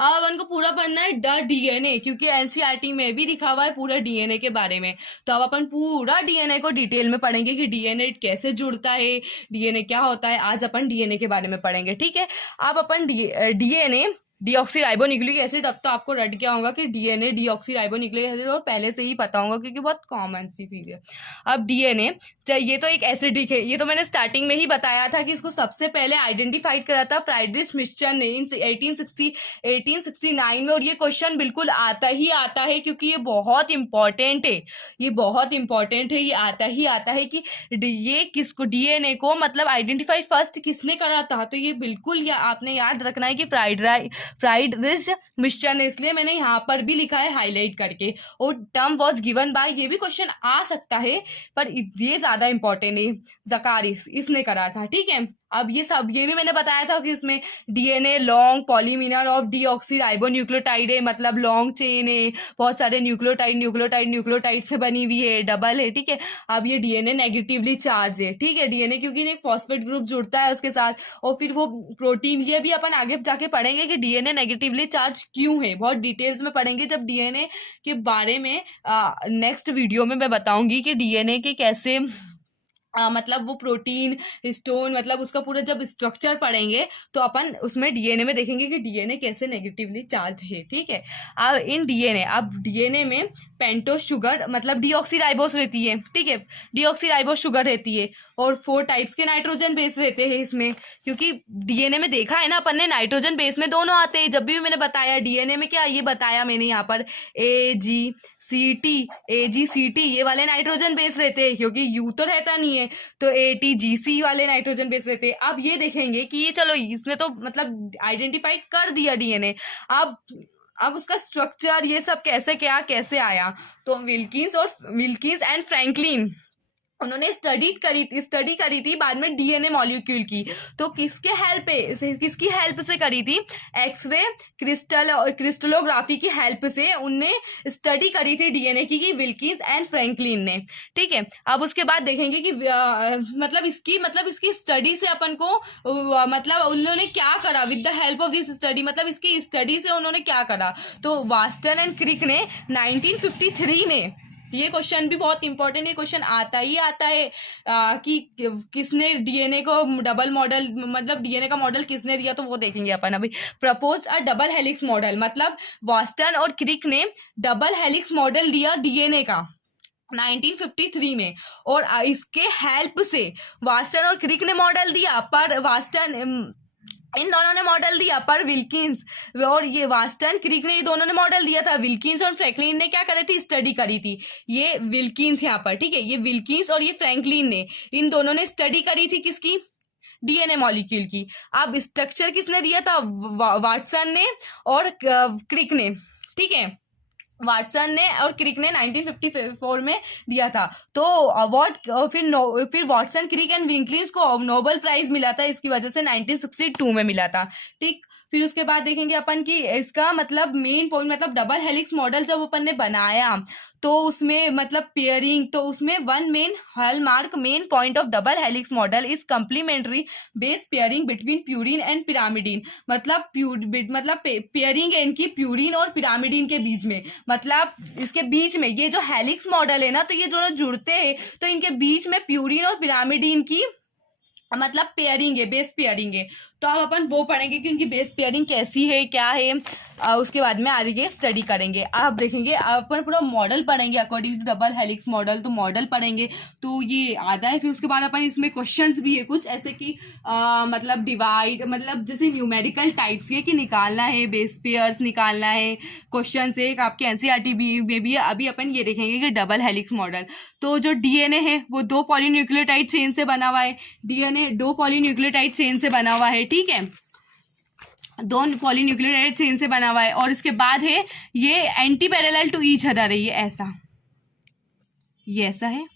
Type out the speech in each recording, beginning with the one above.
अब उनको पूरा पढ़ना है द डीएनए, क्योंकि एनसीईआरटी में भी लिखा हुआ है पूरा डीएनए के बारे में। तो अब अपन पूरा डीएनए को डिटेल में पढ़ेंगे कि डीएनए कैसे जुड़ता है, डीएनए क्या होता है। आज अपन डीएनए के बारे में पढ़ेंगे, ठीक है। अब अपन डीएनए डीऑक्सीराइबोन्यूक्लिक एसिड, अब तो आपको रट गया होगा कि डीएनए डीऑक्सीराइबोन्यूक्लिक एसिड, और पहले से ही पता होगा क्योंकि बहुत कॉमन सी चीज है। अब डीएनए, ये तो एक एसिडिक है, ये तो मैंने स्टार्टिंग में ही बताया था कि इसको सबसे पहले आइडेंटिफाइड करा था फ्राइडरिच मिश्चर ने 1869 में। और ये क्वेश्चन बिल्कुल आता ही आता है क्योंकि ये बहुत इंपॉर्टेंट है, ये बहुत इंपॉर्टेंट है, ये आता ही आता है कि ये किसको, डीएनए को मतलब आइडेंटिफाई फर्स्ट किसने करा था। तो ये बिल्कुल आपने याद रखना है कि फ्राइडरिच मिश्चर ने, इसलिए मैंने यहाँ पर भी लिखा है हाईलाइट करके। और टर्म वॉज गिवन बाय, ये भी क्वेश्चन आ सकता है पर ये ज्यादा इंपॉर्टेंट है, जकारिस, इसने करा था, ठीक है। अब ये भी मैंने बताया था कि इसमें डीएनए लॉन्ग पॉलीमिनर ऑफ डीऑक्सीराइबोन्यूक्लियोटाइड है, मतलब लॉन्ग चेन है, बहुत सारे न्यूक्लियोटाइड से बनी हुई है, डबल है, ठीक है। अब ये डीएनए नेगेटिवली चार्ज है, ठीक है, डीएनए क्योंकि एक फॉस्फेट ग्रुप जुड़ता है उसके साथ, और फिर वो प्रोटीन, ये भी अपन आगे जाके पढ़ेंगे कि डीएनए नेगेटिवली चार्ज क्यों है, बहुत डिटेल्स में पढ़ेंगे जब डीएनए के बारे में नेक्स्ट वीडियो में मैं बताऊंगी कि डीएनए के कैसे मतलब वो प्रोटीन स्टोन, मतलब उसका पूरा जब स्ट्रक्चर पढ़ेंगे तो अपन उसमें डीएनए में देखेंगे कि डीएनए कैसे नेगेटिवली चार्ज है, ठीक है। अब इन डीएनए, अब डीएनए में पेंटोस शुगर मतलब डीऑक्सीराइबोस रहती है, ठीक है, डीऑक्सीराइबोस शुगर रहती है, और 4 टाइप्स के नाइट्रोजन बेस रहते हैं इसमें, क्योंकि डीएनए में देखा है ना अपन ने, नाइट्रोजन बेस में दोनों आते हैं। जब भी मैंने बताया डीएनए में क्या ये बताया मैंने यहाँ पर AGCT ये वाले नाइट्रोजन बेस रहते हैं, क्योंकि यू तो रहता नहीं है, तो ATGC वाले नाइट्रोजन बेस रहते हैं। अब ये देखेंगे कि ये चलो इसने तो मतलब आइडेंटिफाइड कर दिया डीएनए, अब उसका स्ट्रक्चर ये सब कैसे आया। तो विल्किंस एंड फ्रैंकलिन उन्होंने स्टडी करी थी बाद में डीएनए मॉलिक्यूल की। तो किसकी हेल्प से करी थी, एक्सरे क्रिस्टलोग्राफी की हेल्प से उनने स्टडी करी थी डीएनए की विल्किंस एंड फ्रैंकलिन ने, ठीक है। अब उसके बाद देखेंगे कि मतलब इसकी स्टडी से अपन को मतलब उन्होंने क्या करा, with the help of this study, मतलब इसकी स्टडी से उन्होंने क्या करा। तो वास्टन एंड क्रिक ने 1953 में, ये क्वेश्चन भी बहुत इंपॉर्टेंट है, क्वेश्चन आता ही आता है कि किसने डीएनए को डबल मॉडल, मतलब डीएनए का मॉडल किसने दिया, तो वो देखेंगे अपन अभी। प्रपोज्ड अ डबल हेलिक्स मॉडल, मतलब वास्टन और क्रिक ने डबल हेलिक्स मॉडल दिया डीएनए का 1953 में, और इसके हेल्प से वास्टन और क्रिक ने मॉडल दिया, पर इन दोनों ने मॉडल दिया, पर विल्किंस और ये वास्टन क्रिक ने, ये दोनों ने मॉडल दिया था। विल्किंस और फ्रैंकलिन ने क्या करी थी, स्टडी करी थी। ये विल्किंस यहाँ पर, ठीक है, ये विल्किंस और ये फ्रैंकलिन ने, इन दोनों ने स्टडी करी थी किसकी, डीएनए मॉलिक्यूल की। अब स्ट्रक्चर किसने दिया था, वाटसन ने और क्रिक ने, ठीक है, वाटसन ने और क्रिक ने 1954 में दिया था। तो अवार्ड फिर वाटसन क्रिक एंड विल्किंस को नोबेल प्राइज मिला था इसकी वजह से, 1962 में मिला था, ठीक। फिर उसके बाद देखेंगे अपन कि इसका मतलब मेन पॉइंट, मतलब डबल हेलिक्स मॉडल जब अपन ने बनाया तो उसमें मतलब पेयरिंग, तो उसमें one main hallmark main point of double helix model is complementary base pairing between purine and pyrimidine, मतलब पेयरिंग है इनकी प्यूरिन और पिरामिडिन के बीच में, मतलब इसके बीच में ये जो हेलिक्स मॉडल है ना, तो ये जो जुड़ते हैं तो इनके बीच में प्यूरिन और पिरामिडिन की मतलब पेयरिंग है, बेस पेयरिंग है। तो अब अपन वो पढ़ेंगे कि उनकी बेस पेयरिंग कैसी है, क्या है, उसके बाद में आगे स्टडी करेंगे। अब देखेंगे अपन पूरा मॉडल पढ़ेंगे according to double helix model, तो मॉडल पढ़ेंगे तो ये आधा है। फिर उसके बाद अपन इसमें क्वेश्चंस भी है कुछ ऐसे कि मतलब डिवाइड, मतलब जैसे न्यूमेरिकल टाइप्स के कि निकालना है, बेस पेयर्स निकालना है, क्वेश्चन है आपके एनसीईआरटी में भी है। अभी अपन ये देखेंगे कि डबल हेलिक्स मॉडल, तो जो डीएनए है वो 2 पॉलीन्यूक्लियोटाइड चेन से बना हुआ है, डीएनए 2 पॉलीन्यूक्लियोटाइड चेन से बना हुआ है, ठीक है, 2 पॉलीन्यूक्लियोटाइड चेन से बना हुआ है। और इसके बाद है ये anti parallel to each other है, ये ऐसा है,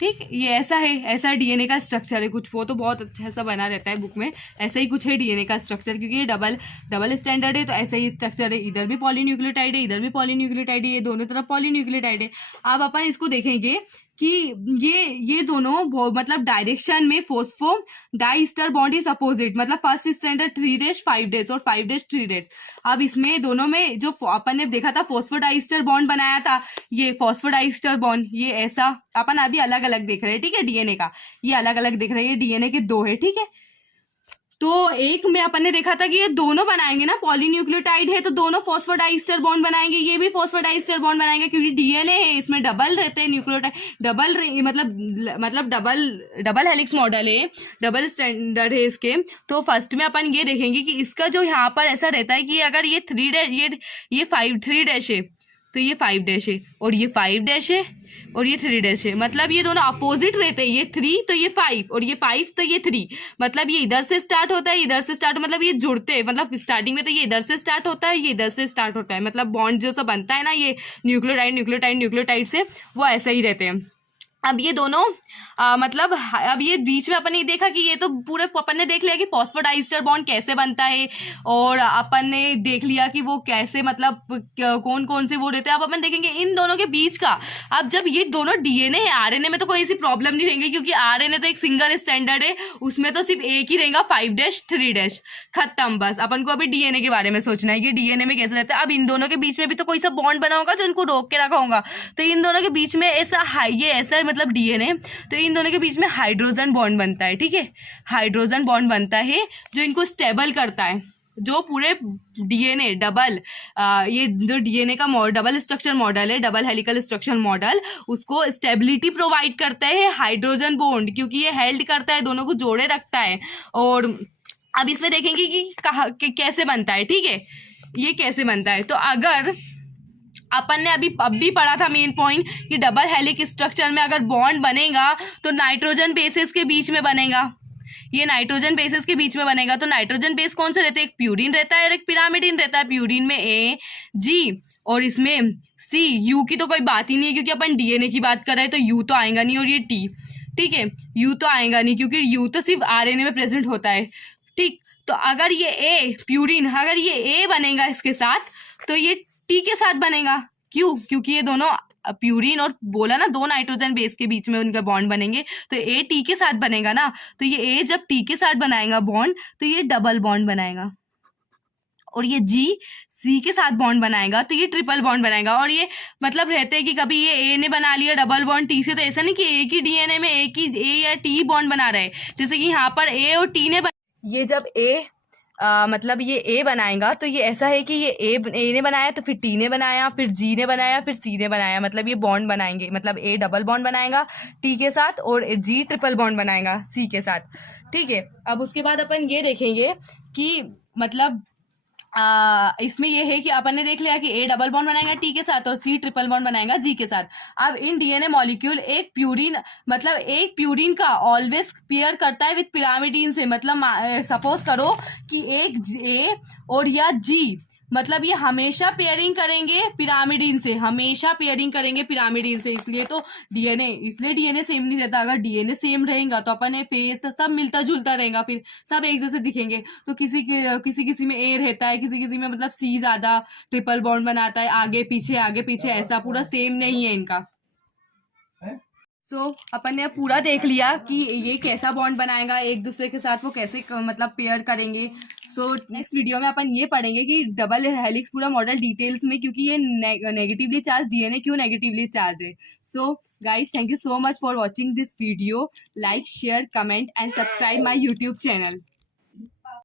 ठीक, ये ऐसा है, ऐसा डीएनए का स्ट्रक्चर है कुछ, वो तो बहुत अच्छा सा बना रहता है बुक में, ऐसा ही कुछ है डीएनए का स्ट्रक्चर, क्योंकि ये डबल स्टैंडर्ड है तो ऐसा ही स्ट्रक्चर है, इधर भी पॉलीन्यूक्लियोटाइड है, इधर भी पॉलीन्यूक्लियोटाइड है, ये दोनों तरफ पॉलीन्यूक्लियोटाइड है। अब अपन इसको देखेंगे कि ये दोनों मतलब डायरेक्शन में phospho diester bond is opposite, मतलब फर्स्ट स्टैंडर्ड 3 डेज 5 डेज और 5 डेज 3 डेज। अब इसमें दोनों में जो अपन ने देखा था फोस्फोडाइस्टर बॉन्ड बनाया था, ये फोस्फोडाइस्टर बॉन्ड ये ऐसा अपन अभी अलग अलग देख रहे हैं, ठीक है, डीएनए का ये अलग अलग दिख रहे हैं, डीएनए के 2 है, ठीक है। तो एक में अपन ने देखा था कि ये दोनों बनाएंगे ना, पॉलीन्यूक्लियोटाइड है तो दोनों फॉस्फोडाइस्टर बॉन्ड बनाएंगे, ये भी फॉस्फोडाइस्टर बॉन्ड बनाएंगे क्योंकि डीएनए है इसमें डबल रहते हैं न्यूक्लियोटाइड, डबल मतलब डबल हेलिक्स मॉडल है, डबल स्टैंडर्ड है इसके। तो फर्स्ट में अपन ये देखेंगे कि इसका जो यहाँ पर ऐसा रहता है कि अगर ये 3 डैश ये 3 डैश है तो ये 5 डैश है, और ये 5 डैश है और ये 3 डैश है, मतलब ये दोनों अपोजिट रहते हैं, ये 3 तो ये 5 और ये 5 तो ये 3, मतलब ये इधर से स्टार्ट होता है इधर से स्टार्ट, मतलब ये जुड़ते हैं, मतलब स्टार्टिंग में तो ये इधर से स्टार्ट होता है ये इधर से स्टार्ट होता है, मतलब बॉन्ड जो तो बनता है ना ये न्यूक्लियोटाइड से, वो ऐसे ही रहते हैं। अब ये दोनों मतलब अब ये बीच में अपन ने देखा कि ये तो पूरे अपन ने देख लिया कि फॉस्फोडाइस्टर बॉन्ड कैसे बनता है, और अपन ने देख लिया कि वो कैसे मतलब कौन कौन से वो रहते हैं। अब अपन देखेंगे इन दोनों के बीच का, अब जब ये दोनों डीएनए है, आरएनए में तो कोई ऐसी प्रॉब्लम नहीं रहेगी क्योंकि आरएनए तो एक सिंगल स्टैंडर्ड है, उसमें तो सिर्फ एक ही रहेगा 5 डैश 3 डैश, खत्म। बस अपन को अभी डीएनए के बारे में सोचना है कि डीएनए में कैसे रहता है। अब इन दोनों के बीच में भी तो कोई सा बॉन्ड बना होगा जो इनको रोक के रखा होगा, तो इन दोनों के बीच में ऐसा ये ऐसा मतलब डीएनए, तो इन दोनों के बीच में हाइड्रोजन बॉन्ड बनता है, ठीक है, हाइड्रोजन बॉन्ड बनता है जो इनको स्टेबल करता है, जो पूरे डीएनए ये जो डीएनए का डबल स्ट्रक्चर मॉडल है, डबल हेलिकल स्ट्रक्चर मॉडल, उसको स्टेबिलिटी प्रोवाइड करता है हाइड्रोजन बॉन्ड, क्योंकि ये हेल्ड करता है, दोनों को जोड़े रखता है। और अब इसमें देखेंगे कि कैसे बनता है, ठीक है, ये कैसे बनता है। तो अगर अपन ने अभी पढ़ा था मेन पॉइंट कि डबल हेलिक स्ट्रक्चर में अगर बॉन्ड बनेगा तो नाइट्रोजन बेसेस के बीच में बनेगा, ये नाइट्रोजन बेसेस के बीच में बनेगा। तो नाइट्रोजन बेस कौन सा रहता है, एक प्यूरिन रहता है और एक पिरामिडिन रहता है। प्यूरिन में ए जी और इसमें सी, यू की तो कोई बात ही नहीं है क्योंकि अपन डीएनए की बात कर रहे हैं, तो यू तो आएगा नहीं, और ये टी, ठीक है, यू तो आएगा नहीं क्योंकि यू तो सिर्फ आरएनए में प्रेजेंट होता है, ठीक। तो अगर ये ए प्यूरिन, अगर ये ए बनेगा इसके साथ तो ये टी के साथ बनेगा, क्यों, क्योंकि ये दोनों प्यूरिन और बोला ना 2 नाइट्रोजन बेस के बीच में उनका बॉन्ड बनेंगे, तो ए टी के साथ बनेगा ना, तो ये ए जब टी के साथ बनाएगा बॉन्ड तो ये डबल बॉन्ड बनाएगा, और ये जी सी के साथ बॉन्ड बनाएगा तो ये ट्रिपल बॉन्ड बनाएगा। और ये मतलब रहते हैं कि कभी ये ए ने बना लिया डबल बॉन्ड टी से, तो ऐसा नहीं कि एक ही डीएनए में एक ही ए या टी बॉन्ड बना रहे, जैसे कि यहाँ पर ए और टी ने ये जब ए मतलब ये ए बनाएगा तो ये ऐसा है कि ये ए ने बनाया तो फिर टी ने बनाया, फिर जी ने बनाया, फिर सी ने बनाया, मतलब ये बॉन्ड बनाएंगे, मतलब ए डबल बॉन्ड बनाएगा टी के साथ और जी ट्रिपल बॉन्ड बनाएगा सी के साथ, ठीक है। अब उसके बाद अपन ये देखेंगे कि मतलब इसमें ये है कि अपन ने देख लिया कि ए डबल बॉन्ड बनाएगा टी के साथ और सी ट्रिपल बॉन्ड बनाएगा जी के साथ। अब इन डीएनए मॉलिक्यूल एक प्यूरिन का ऑलवेज पेयर करता है विद पिरामिडिन से, मतलब सपोज करो कि एक ए और या जी, मतलब ये हमेशा पेयरिंग करेंगे पिरामिडिन से, हमेशा पेयरिंग करेंगे पिरामिडिन से, इसलिए डीएनए सेम नहीं रहता। अगर डीएनए सेम रहेगा तो अपन फेस सब मिलता जुलता रहेगा, फिर सब एक जैसे दिखेंगे। तो किसी में ए रहता है, किसी में मतलब सी ज्यादा ट्रिपल बॉन्ड बनाता है, आगे पीछे ऐसा पूरा सेम नहीं है इनका। अपन ने पूरा देख लिया कि ये कैसा बॉन्ड बनाएगा एक दूसरे के साथ, वो कैसे मतलब पेयर करेंगे। नेक्स्ट वीडियो में अपन ये पढ़ेंगे कि डबल हेलिक्स पूरा मॉडल डिटेल्स में, क्योंकि ये नेगेटिवली चार्ज डीएनए क्यों नेगेटिवली चार्ज है। Guys, thank you so much for watching this video. Like, share, comment and subscribe my YouTube channel.